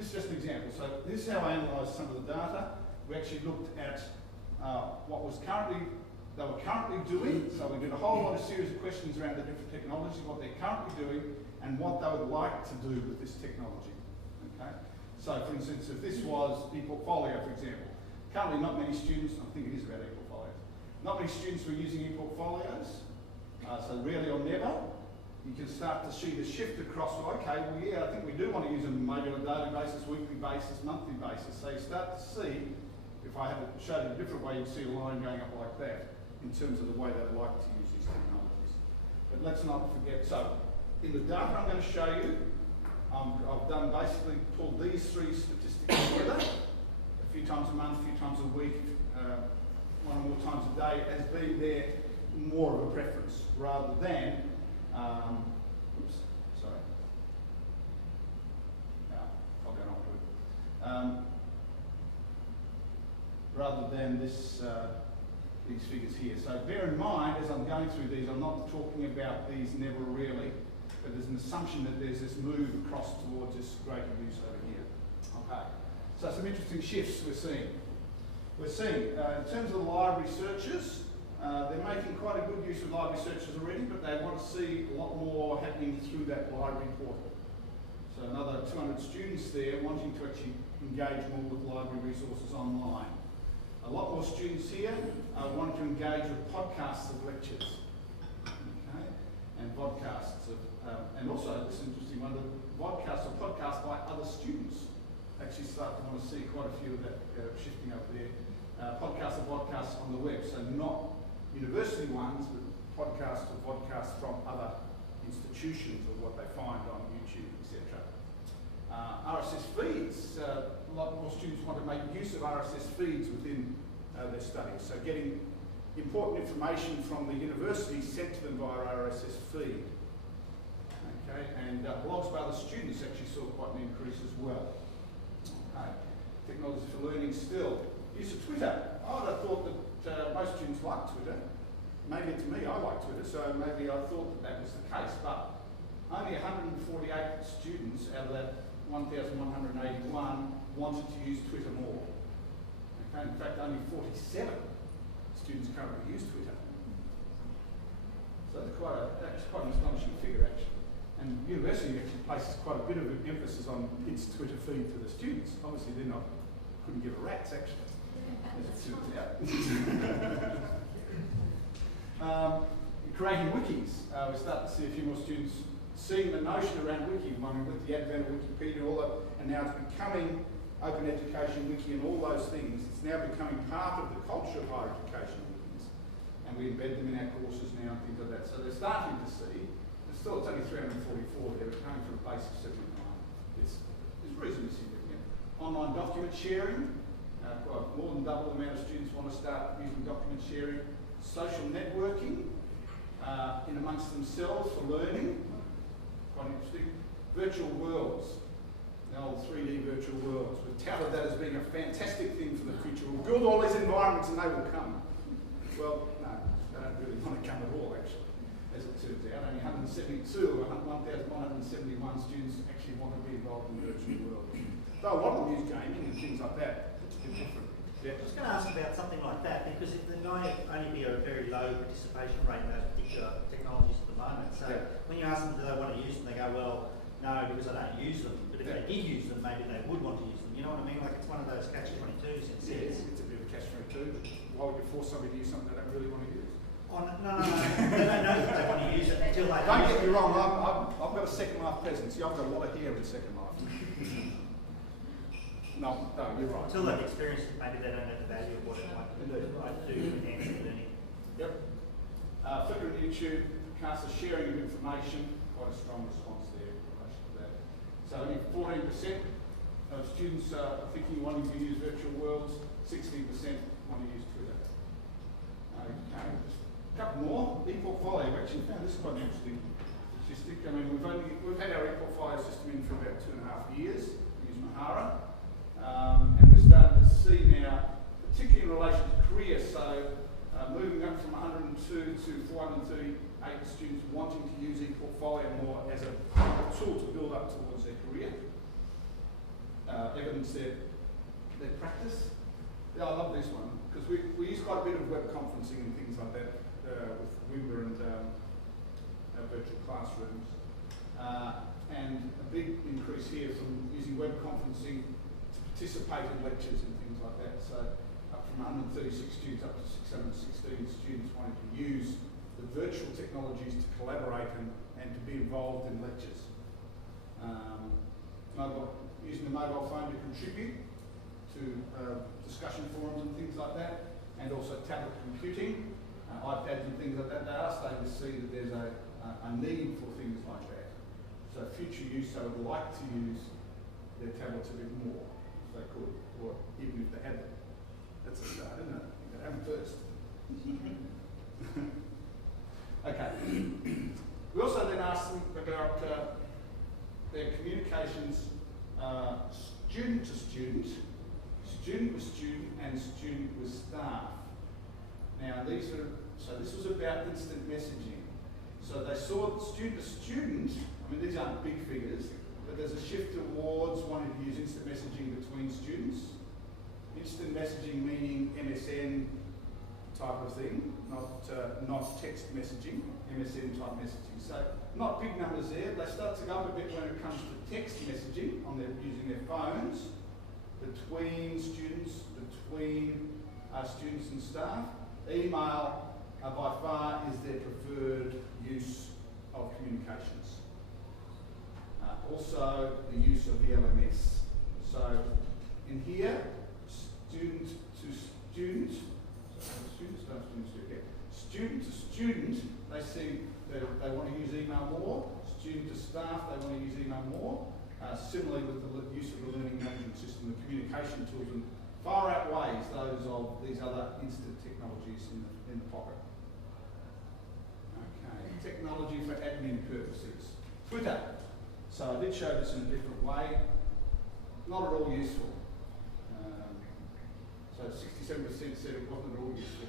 this is just an example. So this is how I analysed some of the data. We actually looked at what was they were currently doing. So we did a whole lot of series of questions around the different technologies, what they're currently doing, and what they would like to do with this technology. Okay. So for instance, if this was ePortfolio, for example, currently not many students, I think it is about ePortfolios, not many students were using ePortfolios, so rarely or never. You can start to see the shift across, well, okay, well, yeah, I think we do want to use them maybe on a daily basis, weekly basis, monthly basis. So you start to see, if I had showed it a different way, you'd see a line going up like that in terms of the way they like to use these technologies. But let's not forget, so in the data I'm going to show you, I've done basically pulled these three statistics together, a few times a month, a few times a week, one or more times a day, as being their more of a preference, rather than, oops, sorry, no, I'll go on to it. Rather than this, these figures here. So bear in mind, as I'm going through these, I'm not talking about these never really, but there's an assumption that there's this move across towards this greater use over here. Okay. So some interesting shifts we're seeing. We're seeing, in terms of the library searches, they're making quite a good use of library searches already, but they want to see a lot more happening through that library portal. So another 200 students there wanting to actually engage more with library resources online. A lot more students here want to engage with podcasts of lectures, okay, and podcasts of, and also this interesting one, the podcasts or podcasts by other students. Actually start to want to see quite a few of that shifting up there. Podcasts on the web, so not university ones, but podcasts or podcasts from other institutions or what they find on YouTube, etc. RSS feeds, a lot more students want to make use of RSS feeds within their studies. So getting important information from the university sent to them via RSS feed. Okay, and blogs by other students actually saw quite an increase as well. Okay, technology for learning still. Use of Twitter. I would have thought that most students like Twitter. Maybe to me, I like Twitter, so maybe I thought that that was the case, but only 148 students out of that 1,181 wanted to use Twitter more. Okay, in fact, only 47 students currently use Twitter. So that's quite an astonishing figure, actually. And the university actually places quite a bit of emphasis on its Twitter feed to the students. Obviously, couldn't give a rat's, actually, as it turns out. Creating wikis. We start to see a few more students seeing the notion around wiki, with the advent of Wikipedia, all that, and now it's becoming open education wiki and all those things. It's now becoming part of the culture of higher education wikis, and we embed them in our courses now and things like that. So they're starting to see. It's only 344 there, but coming from a base of 79. It's reasonably significant. Online document sharing. More than double the amount of students want to start using document sharing. Social networking in amongst themselves for learning. Quite interesting. Virtual worlds. The old 3D virtual worlds. We've touted that as being a fantastic thing for the future. We'll build all these environments and they will come. Well, no, they don't really want to come at all, actually. As it turns out, only 172 or 1,171 students actually want to be involved in the virtual world. Though a lot of them use gaming and things like that. It's a bit different. Yeah. I was going to ask about something like that, because it may only be a very low participation rate in those particular technologies at the moment. So when you ask them do they want to use them, they go, well, no, because I don't use them. But if they did use them, maybe they would want to use them. You know what I mean? Like it's one of those catch-22s in a sense. It's a bit of a catch-22, but why would you force somebody to use something they don't really want to use? Oh, no. They don't know that they want to use it until they don't get me wrong, I've got a second life presidency. I've got a lot of hair in second life. No, you're right. Until they've experienced it, maybe they don't know the value of what it might do to enhance their learning. Yep. Flickr and YouTube cast a sharing of information. Quite a strong response there in relation to that. So only 14% of students are thinking wanting to use virtual worlds. 16% want to use Twitter. Okay, just a couple more. ePortfolio. We actually found this quite an interesting statistic. I mean, we've had our ePortfolio system in for about 2.5 years. We use Mahara. And we're starting to see now, particularly in relation to career, so moving up from 102 to 438 students wanting to use ePortfolio more as a tool to build up towards their career. evidence their practice. Yeah, I love this one because we use quite a bit of web conferencing and things like that with Wimber and our virtual classrooms. And a big increase here from using web conferencing to participate in lectures and things like that. So up from 136 students up to 616 students wanting to use the virtual technologies to collaborate and to be involved in lectures. Using the mobile phone to contribute to discussion forums and things like that, and also tablet computing, iPads and things like that. They are starting to see that there's a need for things like that. So future use, they would like to use their tablets a bit more, if they could, or even if they had them. That's a start, isn't it? You gotta have them first. Okay. We also then asked them about their communications student to student, student with student, and student with staff. Now this was about instant messaging. So they saw student to student. I mean, these aren't big figures, but there's a shift towards wanting to use instant messaging between students. Instant messaging meaning MSN type of thing, not text messaging, MSN type messaging. So not big numbers there. They start to go up a bit when it comes to text messaging on using their phones between students, students and staff. Email by far is their preferred use of communications. Also the use of the LMS. So in here, student to student, student to student, they see that they want to use email more. Student to staff, they want to use email more. Similarly with the use of the learning management system, the communication tools and far outweighs those of these other instant technologies in the pocket. Okay, technology for admin purposes. Twitter. So I did show this in a different way. Not at all useful. So 67% said it wasn't at all useful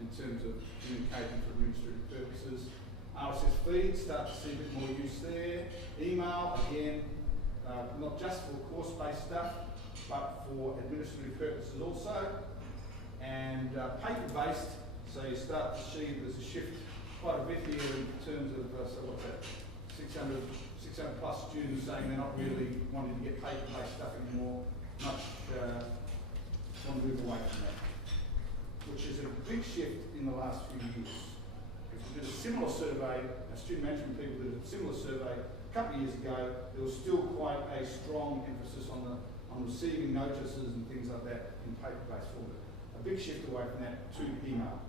in terms of communicating for administrative purposes. RSS feeds, start to see a bit more use there. Email, again, not just for course-based stuff, but for administrative purposes also. And paper-based, so you start to see there's a shift quite a bit here in terms of, so what's that, 600 plus students saying they're not really wanting to get paper-based stuff anymore, much want to move away from that, which is a big shift in the last few years. If we did a similar survey, student management people did a similar survey a couple of years ago, there was still quite a strong emphasis on receiving notices and things like that in paper-based format. A big shift away from that to email.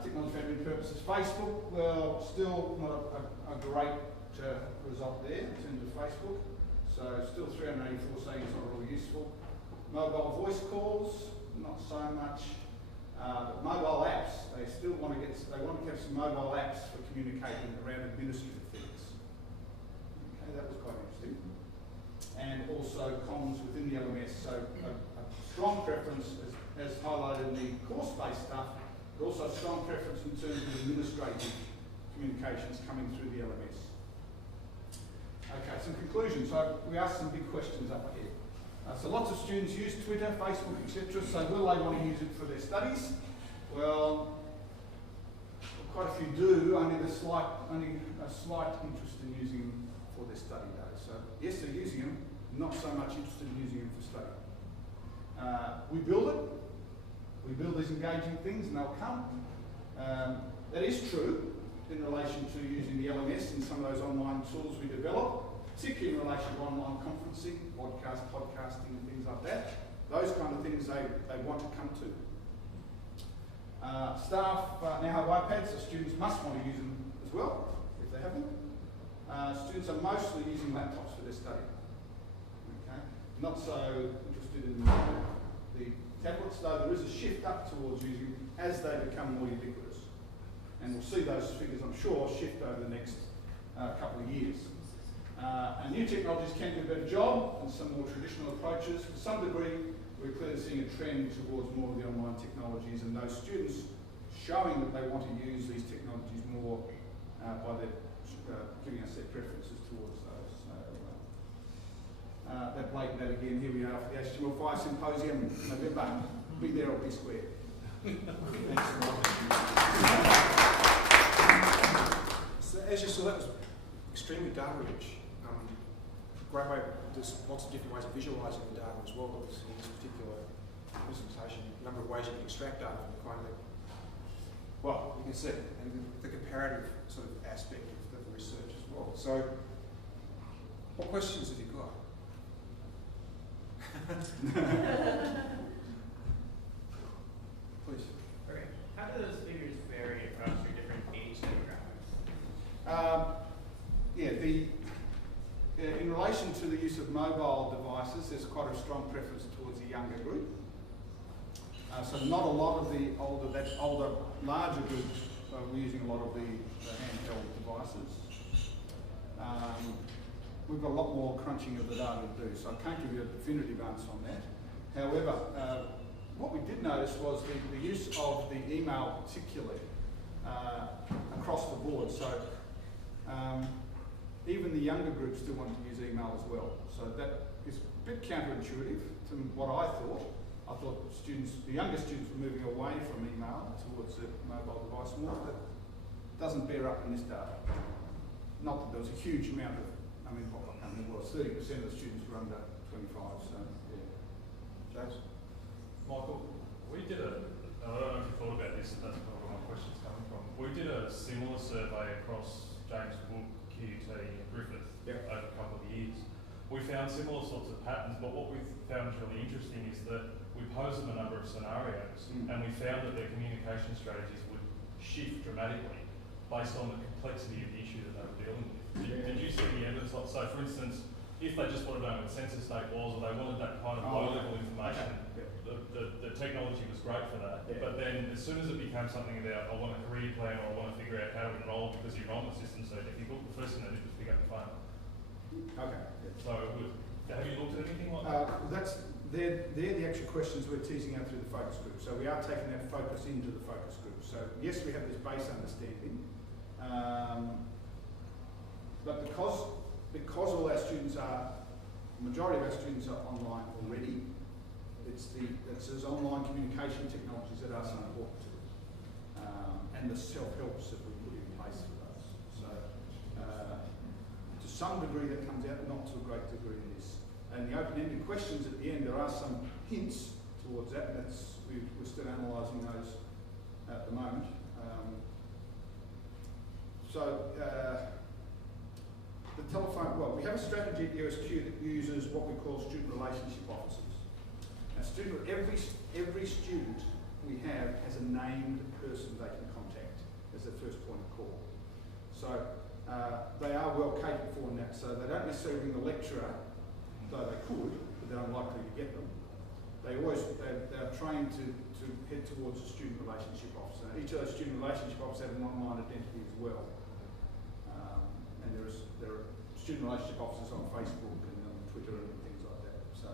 Technology for admin purposes. Facebook, well, still not a great result there in terms of Facebook. So still 384 saying it's not really useful. Mobile voice calls, not so much. But mobile apps, they still want to have some mobile apps for communicating around administrative things. Okay, that was quite interesting. And also comms within the LMS. So a strong preference, as highlighted in the course-based stuff, but also a strong preference in terms of administrative communications coming through the LMS. Okay, some conclusions. So we asked some big questions up here. So lots of students use Twitter, Facebook, etc. So will they want to use it for their studies? Well, quite a few do. Only a slight interest in using them for their study though. So yes, they're using them. Not so much interested in using them for study. We build it. We build these engaging things, and they'll come. That is true in relation to using the LMS and some of those online tools we develop. Particularly in relation to online conferencing, podcasting and things like that. Those kind of things they want to come to. Staff now have iPads, so students must want to use them as well, if they have them. Students are mostly using laptops for their study. Okay? Not so interested in the tablets, though there is a shift up towards using them as they become more ubiquitous. And we'll see those figures, I'm sure, shift over the next couple of years. And new technologies can do a better job than some more traditional approaches. To some degree, we're clearly seeing a trend towards more of the online technologies and those students showing that they want to use these technologies more by their, giving us their preferences towards those. So, that contemplating that again. Here we are for the HTML5 Symposium in November. Be there or be square. Thanks a lot. So as you saw, that was extremely data rich. Great way, there's lots of different ways of visualising the data as well in this particular presentation. A number of ways you can extract data from the kind. Well, you can see, and the comparative sort of aspect of the research as well. So, what questions have you got? Please. Okay. How do those figures vary across your different age demographics? In relation to the use of mobile devices, there's quite a strong preference towards the younger group. So not a lot of the older, larger group were using a lot of the handheld devices. We've got a lot more crunching of the data to do, so I can't give you a definitive answer on that. However, what we did notice was the use of the email particularly across the board. So even the younger groups still want to use email as well. So that is a bit counterintuitive to what I thought. I thought the younger students were moving away from email towards a mobile device more, but it doesn't bear up in this data. Not that there was a huge amount of, I mean, what I can't remember, 30% of the students were under 25, so yeah. James? Michael, we did I don't know if you thought about this, and that's probably where my question's coming from. We did a similar survey across James Cook, QUT, and Griffith over a couple of years. We found similar sorts of patterns, but what we found really interesting is that we posed them a number of scenarios, and we found that their communication strategies would shift dramatically based on the complexity of the issue that they were dealing with. Did you see the evidence? So, for instance, if they just wanted to know what census state was, or they wanted that kind of low-level information, the technology was great for that. But then, as soon as it became something about, I want a career plan, or I want to figure out how to enrol because the enrolment system's so difficult, the first thing they did was pick up the phone. Okay. So, have you looked at anything like that? They're the actual questions we're teasing out through the focus group. So we are taking that focus into the focus group. So yes, we have this base understanding, but because all our students the majority of our students are online already, it's those online communication technologies that are so important to us, and the self-helps that we put in place for those. So to some degree that comes out, not to a great degree in this. And the open-ended questions at the end, there are some hints towards that, and we're still analysing those at the moment. The telephone, well, we have a strategy at USQ that uses what we call student relationship officers. Now, every student we have has a named person they can contact as their first point of call. So they are well catered for in that. So they don't necessarily ring the lecturer, though they could, but they're unlikely to get them. They're trained to head towards a student relationship officer. Each of those student relationship officers have an online identity as well. And there are student relationship officers on Facebook and on Twitter and things like that. So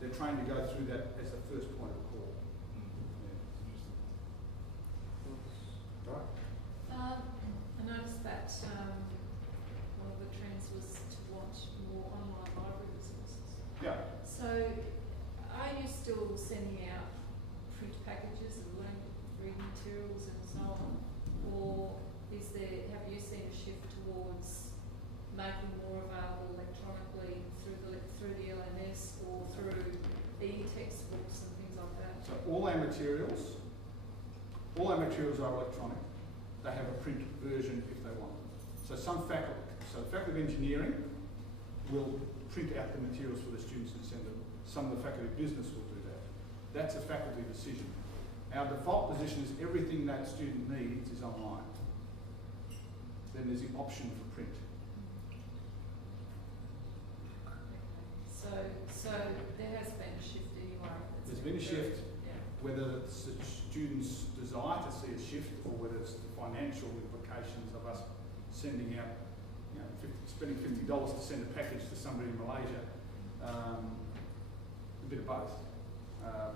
they're trained to go through that as the first point of call. I noticed that one of the trends was to want more online library resources. Yeah. So are you still sending out print packages of reading materials and so on? Or have you seen a shift towards making more available electronically through the LMS or through e-textbooks and things like that? So all our materials are electronic. They have a print version if they want them. So the Faculty of Engineering will print out the materials for the students and send them. Some of the Faculty of Business will do that. That's a faculty decision. Our default position is everything that student needs is online. Then there's the option for print. So there has been a shift anyway. There's been a shift. Yeah. Whether it's the students' desire to see a shift or whether it's the financial implications of us sending out, spending $50 to send a package to somebody in Malaysia, a bit of both.